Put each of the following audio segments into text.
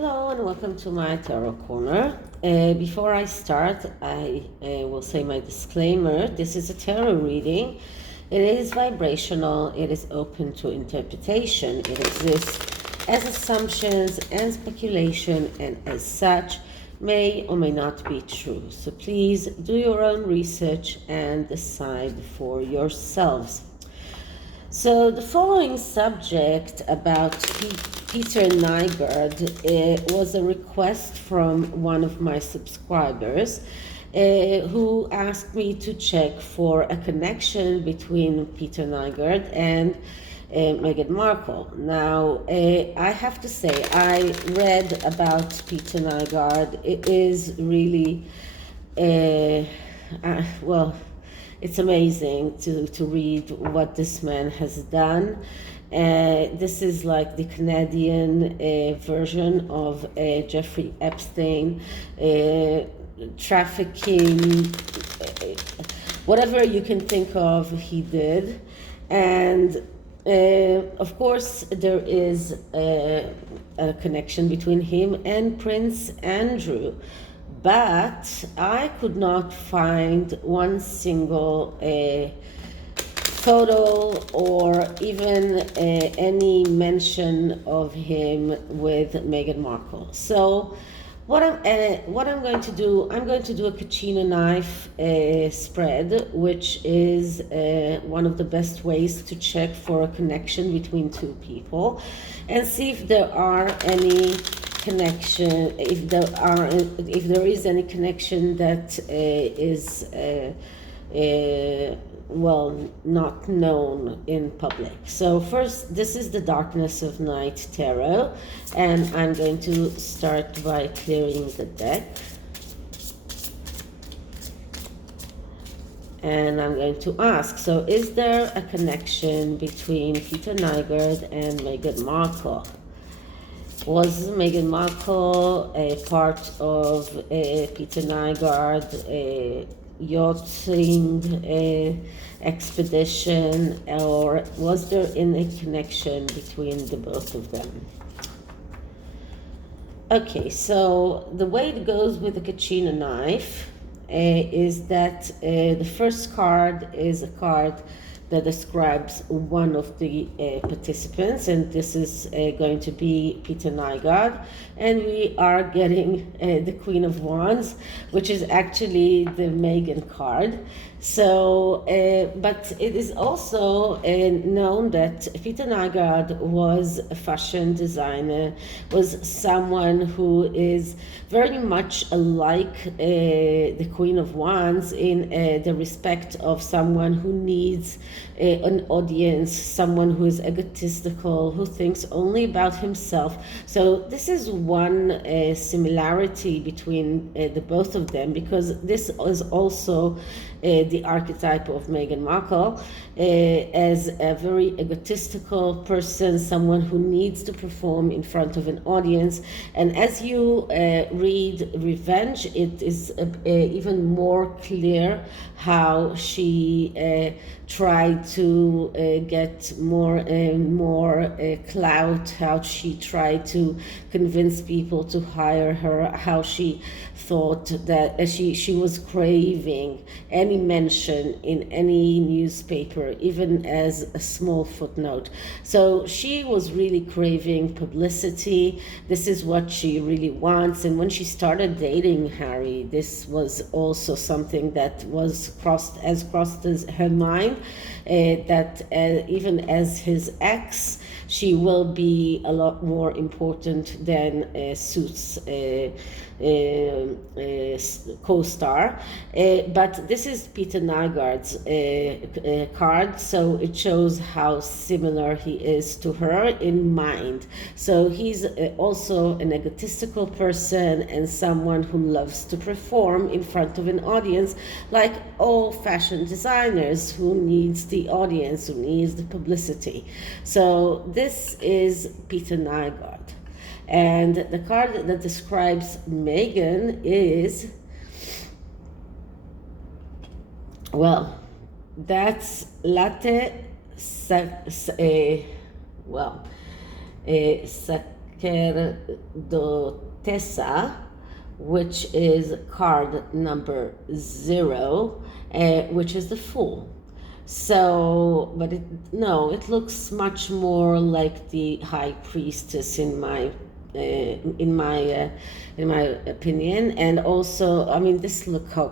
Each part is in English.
Hello and welcome to my Tarot Corner. Before I start, I will say my disclaimer. This is a tarot reading. It is vibrational. It is open to interpretation. It exists as assumptions and speculation, and as such may or may not be true. So please do your own research and decide for yourselves. So the following subject about Peter Nygarg was a request from one of my subscribers who asked me to check for a connection between Peter Nygarg and Meghan Markle. Now, I have to say, I read about Peter Nygarg. It is really, well, it's amazing to read what this man has done. This is like the Canadian version of Jeffrey Epstein, trafficking, whatever you can think of, he did. And of course, there is a connection between him and Prince Andrew. But I could not find one single photo or even any mention of him with Meghan Markle. So what I'm going to do, I'm going to do a Kachina knife spread, which is one of the best ways to check for a connection between two people, and see if there are any connection, if there is any connection that is well, not known in public. So first, this is the Darkness of Night Tarot, and I'm going to start by clearing the deck. And I'm going to ask, so is there a connection between Peter Nygarg and Meghan Markle? Was Meghan Markle a part of Peter Nygarg yachting expedition, or was there any connection between the both of them? Okay, so the way it goes with the Kachina knife is that the first card is a card that describes one of the participants, and this is going to be Peter Nygarg, and we are getting the Queen of Wands, which is actually the Meghan card. So, but it is also known that Peter Nygarg was a fashion designer, was someone who is very much like the Queen of Wands in the respect of someone who needs an audience, someone who is egotistical, who thinks only about himself. So this is one similarity between the both of them, because this is also the archetype of Meghan Markle as a very egotistical person, someone who needs to perform in front of an audience. And as you read Revenge, it is even more clear how she tried to get more and more clout, how she tried to convince people to hire her, how she thought that she was craving any mention in any newspaper, even as a small footnote. So she was really craving publicity. This is what she really wants. And when she started dating Harry, this was also something that was crossed as her mind, that even as his ex, she will be a lot more important than Suits co-star. But this is Peter Nygarg's card, so it shows how similar he is to her in mind. So he's also an egotistical person and someone who loves to perform in front of an audience, like all fashion designers, who needs the audience, who needs the publicity. So this is Peter Nygarg. And the card that describes Meghan is, well, that's latte, Sacerdotessa, which is card number 0, which is the Fool. So, but it looks much more like the High Priestess in my opinion. And also, I mean, this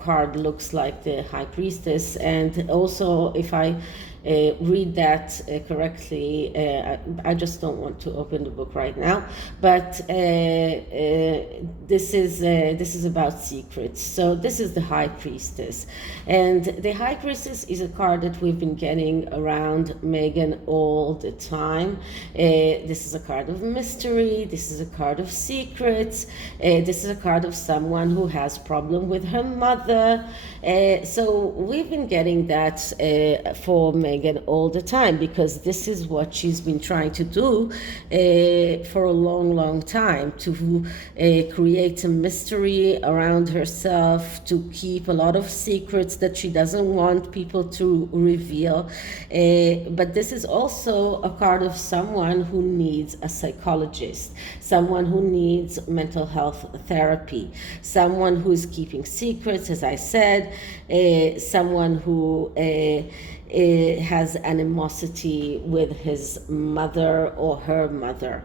card looks like the High Priestess. And also, if I read that correctly, I just don't want to open the book right now, but this is about secrets. So this is the High Priestess, and the High Priestess is a card that we've been getting around Meghan all the time. This is a card of mystery. This is a card of secrets. This is a card of someone who has problem with her mother. So we've been getting that for Meghan all the time, because this is what she's been trying to do for a long time, to create a mystery around herself, to keep a lot of secrets that she doesn't want people to reveal. But this is also a card of someone who needs a psychologist, someone who needs mental health therapy, someone who is keeping secrets, as I said, someone who has animosity with his mother or her mother.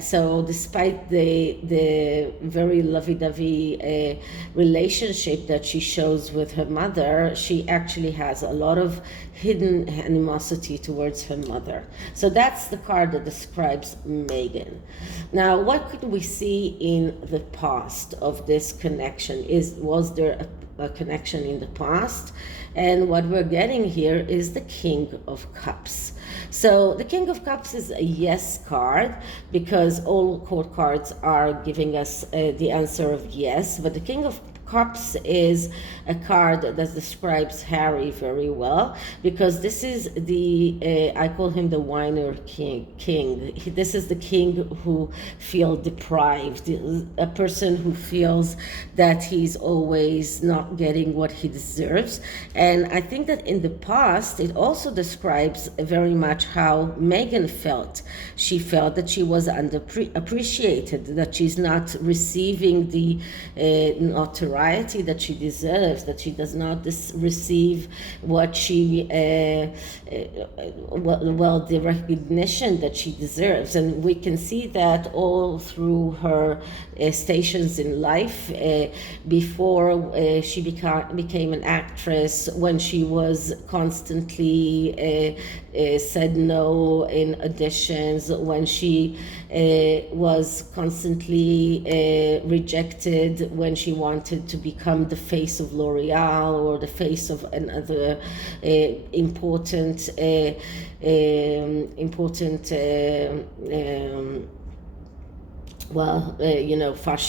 So despite the very lovey-dovey relationship that she shows with her mother, she actually has a lot of hidden animosity towards her mother. So that's the card that describes Meghan. Now, what could we see in the past of this connection? Was there a connection in the past? And what we're getting here is the King of Cups. So the King of Cups is a yes card, because all court cards are giving us the answer of yes, but the King of Cups is a card that describes Harry very well, because this is the I call him the whiner king. This is the king who feels deprived, a person who feels that he's always not getting what he deserves. And I think that in the past it also describes very much how Meghan felt. She felt that she was underappreciated, that she's not receiving the notoriety that she deserves, that she does not receive what she the recognition that she deserves. And we can see that all through her stations in life, before she became an actress, when she was constantly said no in auditions, when she was constantly rejected, when she wanted to become the face of L'Oreal or the face of another important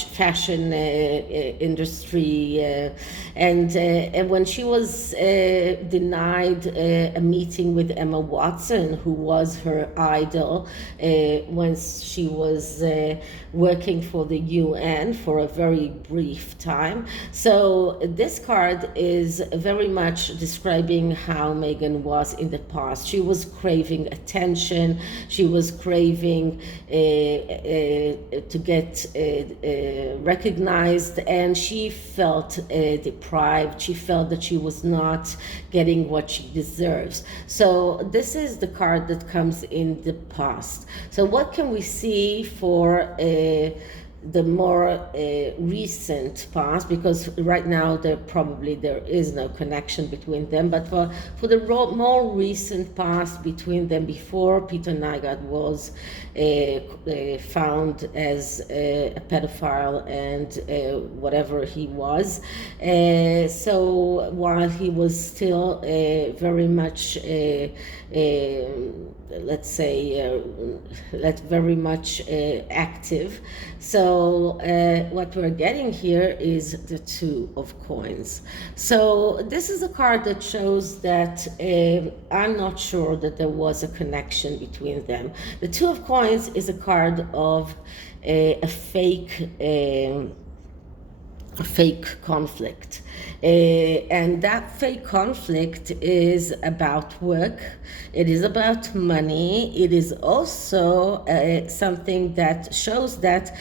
fashion industry, and when she was denied a meeting with Emma Watson, who was her idol, when she was working for the UN for a very brief time. So this card is very much describing how Meghan was in the past. She was craving attention. She was craving to get recognized, and she felt deprived. She felt that she was not getting what she deserves. So this is the card that comes in the past. So what can we see for the more recent past, because right now there is no connection between them, but for the more recent past between them, before Peter Nygarg was found as a pedophile and whatever he was, so while he was still very much very much active. So what we're getting here is the Two of Coins. So this is a card that shows that I'm not sure that there was a connection between them. The Two of Coins is a card of a fake fake conflict. And that fake conflict is about work, it is about money, it is also something that shows that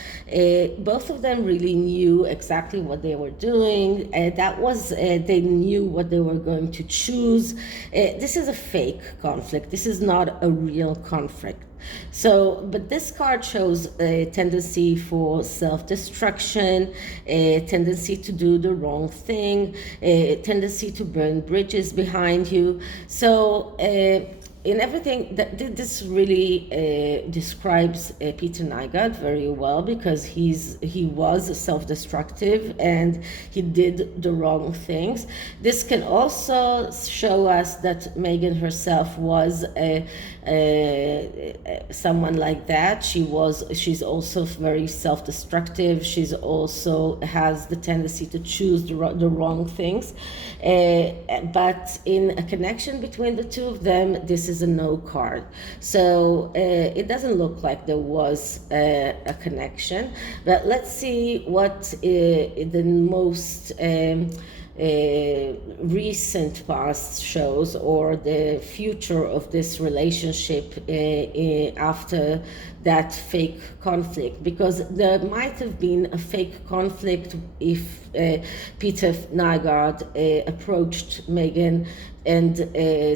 both of them really knew exactly what they were doing. They knew what they were going to choose. This is a fake conflict, this is not a real conflict. So, but this card shows a tendency for self-destruction, a tendency to do the wrong thing, a tendency to burn bridges behind you. So, in everything, this really describes Peter Nygarg very well, because he was self-destructive and he did the wrong things. This can also show us that Meghan herself was someone like that. She's also very self-destructive. She's also has the tendency to choose the wrong things. But in a connection between the two of them, this is a no card. So it doesn't look like there was a connection. But let's see what the most recent past shows, or the future of this relationship after that fake conflict, because there might have been a fake conflict if Peter Nygarg approached Meghan and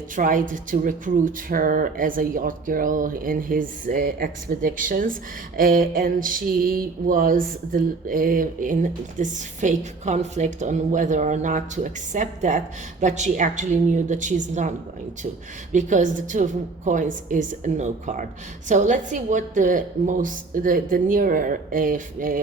tried to recruit her as a yacht girl in his expeditions, and she was in this fake conflict on whether or not to accept that, but she actually knew that she's not going to, because the Two of Coins is a no card. So let's see what the nearer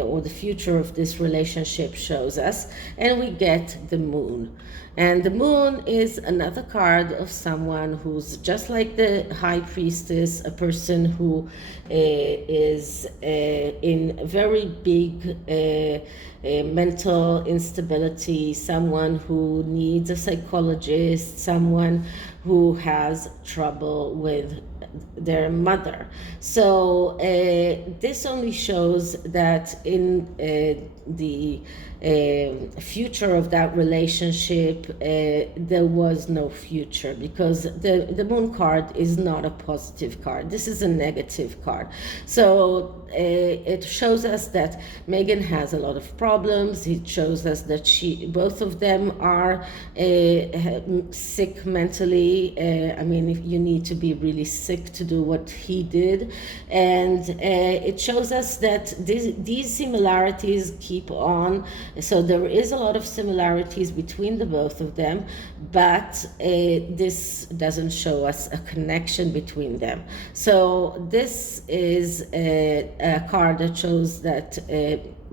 or the future of this relationship shows us, and we get the Moon. And the Moon is another card of someone who's just like the High Priestess, a person who is in very big mental instability, someone who needs a psychologist, someone who has trouble with their mother. So this only shows that in the future of that relationship, there was no future, because the Moon card is not a positive card. This is a negative card. So it shows us that Meghan has a lot of problems. It shows us that both of them are sick mentally. I mean, if you need to be really sick to do what he did. And it shows us that these similarities keep on. So there is a lot of similarities between the both of them, but this doesn't show us a connection between them. So this is a card that shows that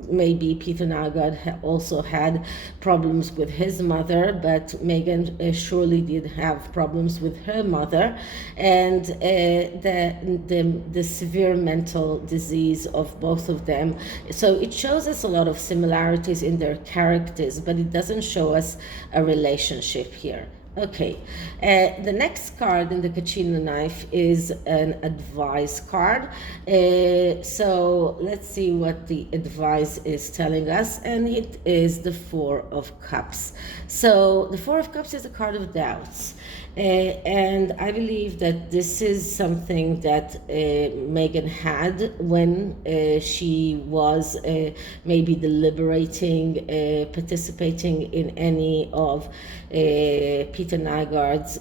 maybe Peter Nygarg also had problems with his mother, but Meghan surely did have problems with her mother, and the severe mental disease of both of them. So it shows us a lot of similarities in their characters, but it doesn't show us a relationship here. Okay, the next card in the Kachina knife is an advice card. So let's see what the advice is telling us, and it is the Four of Cups. So the Four of Cups is a card of doubts. And I believe that this is something that Meghan had when she was maybe deliberating, participating in any of Peter Nygarg's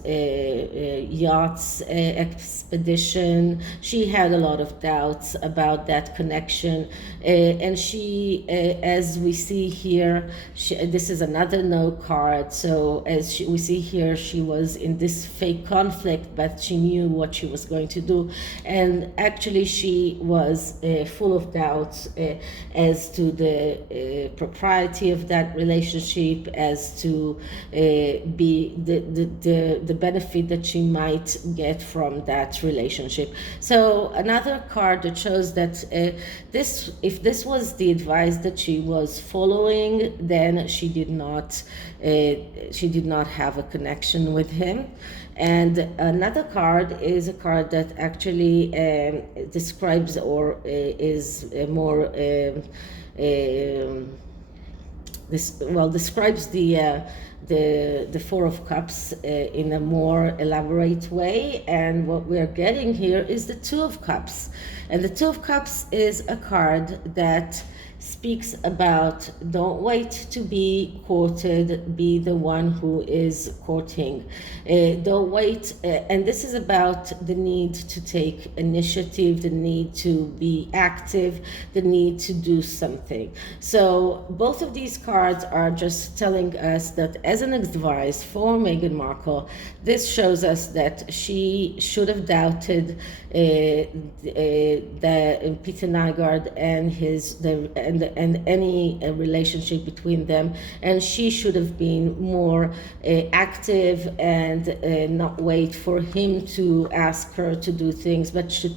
yachts expedition. She had a lot of doubts about that connection, and she, as we see here, this is another no card. So as we see here, she was in this fake conflict, but she knew what she was going to do, and actually she was full of doubts as to the propriety of that relationship, as to be the benefit that she might get from that relationship. So another card that shows that if this was the advice that she was following, then she did not have a connection with him. And another card is a card that actually describes or is more describes the Four of Cups in a more elaborate way, and what we're getting here is the Two of Cups. And the Two of Cups is a card that speaks about don't wait to be courted, be the one who is courting. Don't wait, and this is about the need to take initiative, the need to be active, the need to do something. So both of these cards are just telling us that as an advice for Meghan Markle, this shows us that she should have doubted Peter Nygarg and any relationship between them, and she should have been more active and not wait for him to ask her to do things, but should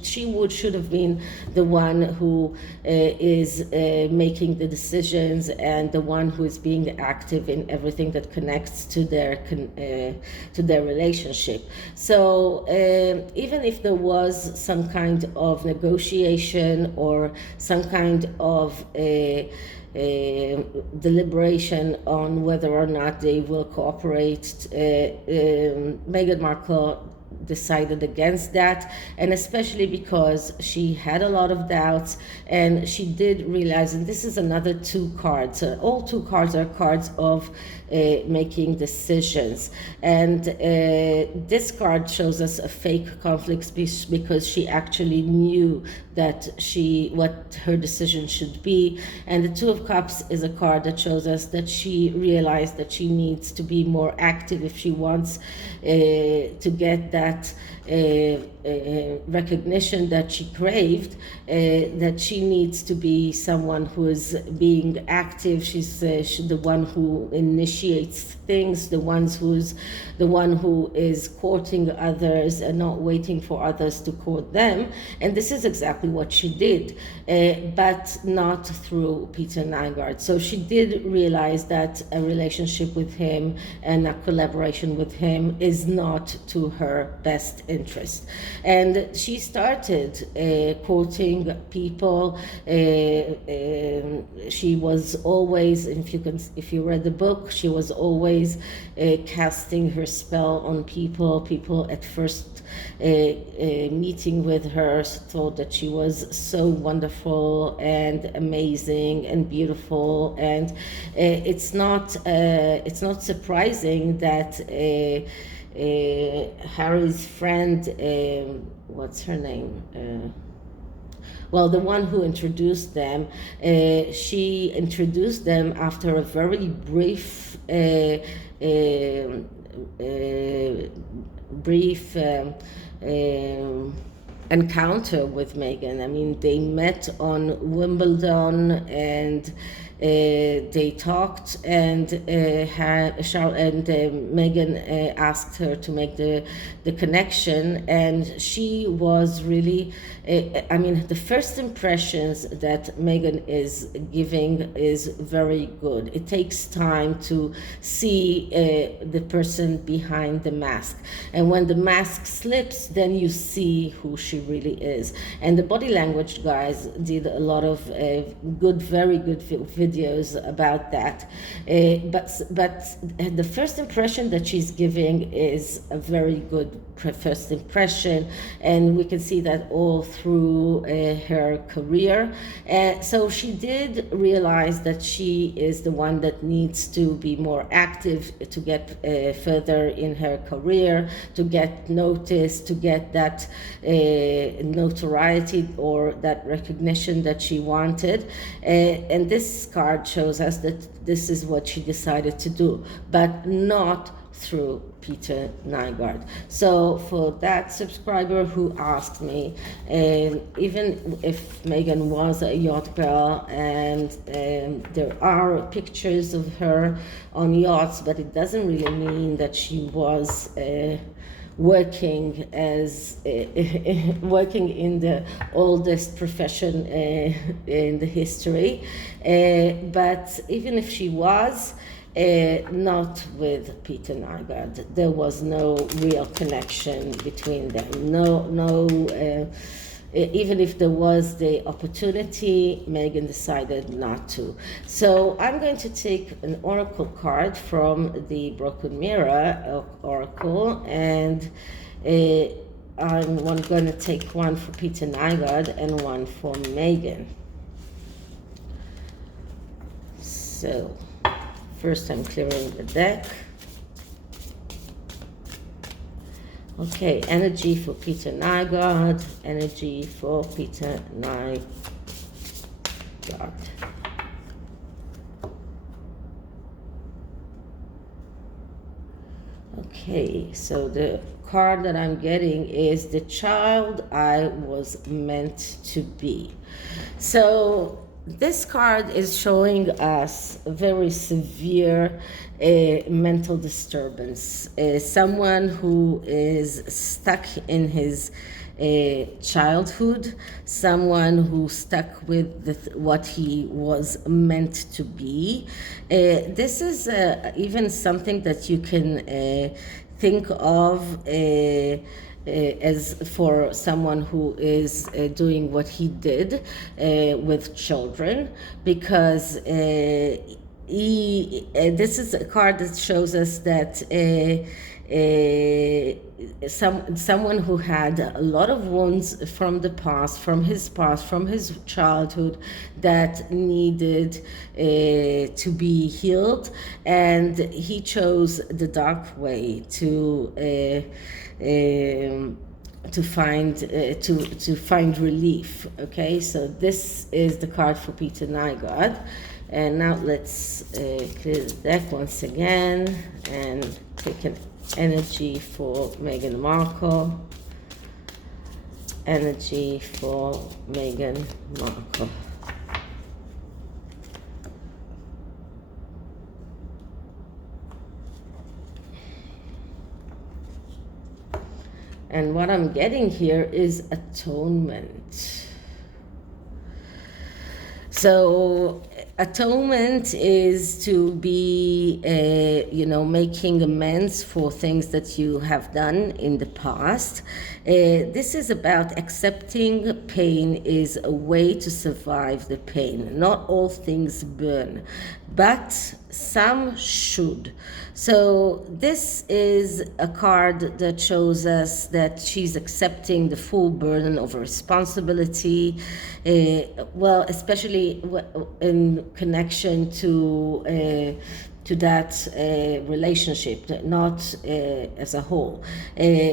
have been the one who is making the decisions and the one who is being active in everything that connects to their relationship. So even if there was some kind of negotiation or some kind of deliberation on whether or not they will cooperate, Meghan Markle decided against that, and especially because she had a lot of doubts, and she did realize, and this is another two cards, all two cards are cards of making decisions, and this card shows us a fake conflict because she actually knew that what her decision should be. And the Two of Cups is a card that shows us that she realized that she needs to be more active if she wants to get that recognition that she craved, that she needs to be someone who is being active. She's the one who initiates things, the one who is courting others and not waiting for others to court them. And this is exactly what she did, but not through Peter Nygarg. So she did realize that a relationship with him and a collaboration with him is not to her best interest. And she started courting people. She was always, if you read the book, she was always casting her spell on people. People at first meeting with her thought that she was so wonderful and amazing and beautiful, and it's not surprising that Harry's friend, what's her name? The one who introduced them, she introduced them after a very brief encounter with Meghan. I mean, they met on Wimbledon, and they talked, and Meghan asked her to make the connection, and she was really, the first impressions that Meghan is giving is very good. It takes time to see the person behind the mask, and when the mask slips, then you see who she really is. And the body language guys did a lot of very good videos about that, but the first impression that she's giving is a very good first impression, and we can see that all through her career. So she did realize that she is the one that needs to be more active to get further in her career, to get noticed, to get that notoriety or that recognition that she wanted. And this card shows us that this is what she decided to do, but not through Peter Nygarg. So for that subscriber who asked me, even if Meghan was a yacht girl, and there are pictures of her on yachts, but it doesn't really mean that she was working in the oldest profession in the history. But even if she was, not with Peter Nygarg. There was no real connection between them. No even if there was the opportunity, Meghan decided not to. So I'm going to take an oracle card from the Broken Mirror Oracle, and I'm going to take one for Peter Nygarg and one for Meghan. So first I'm clearing the deck. Okay, energy for Peter Nygarg, energy for Peter Nygarg. Okay, so the card that I'm getting is the child I was meant to be. So this card is showing us a very severe mental disturbance. Someone who is stuck in his childhood, someone who stuck with what he was meant to be. This is even something that you can think of as for someone who is doing what he did with children, because this is a card that shows us that someone who had a lot of wounds from the past, from his childhood, that needed to be healed, and he chose the dark way to find relief. Okay, so this is the card for Peter Nygarg, and now let's clear the deck once again and take an energy for Meghan Markle. Energy for Meghan Markle. And what I'm getting here is atonement. So atonement is to be, making amends for things that you have done in the past. This is about accepting pain is a way to survive the pain. Not all things burn, but some should. So this is a card that shows us that she's accepting the full burden of responsibility, especially in connection to that relationship, not as a whole.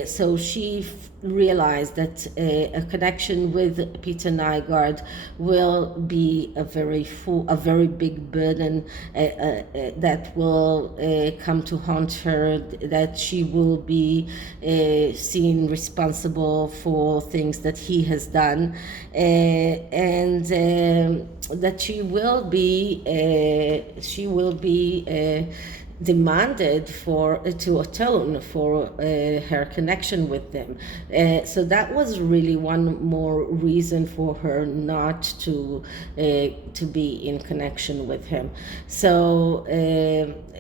So she realized that a connection with Peter Nygarg will be a very big burden that will come to haunt her, that she will be seen responsible for things that he has done, and that she will be demanded to atone for her connection with them. So that was really one more reason for her not to be in connection with him. So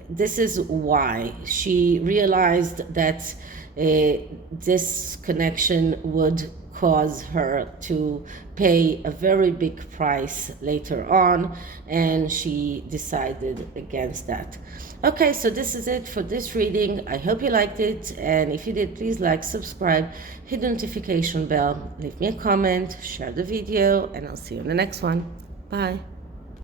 this is why she realized that this connection would cause her to pay a very big price later on, and she decided against that. Okay, so this is it for this reading. I hope you liked it, and if you did, please like, subscribe, hit the notification bell, leave me a comment, share the video, and I'll see you in the next one. Bye.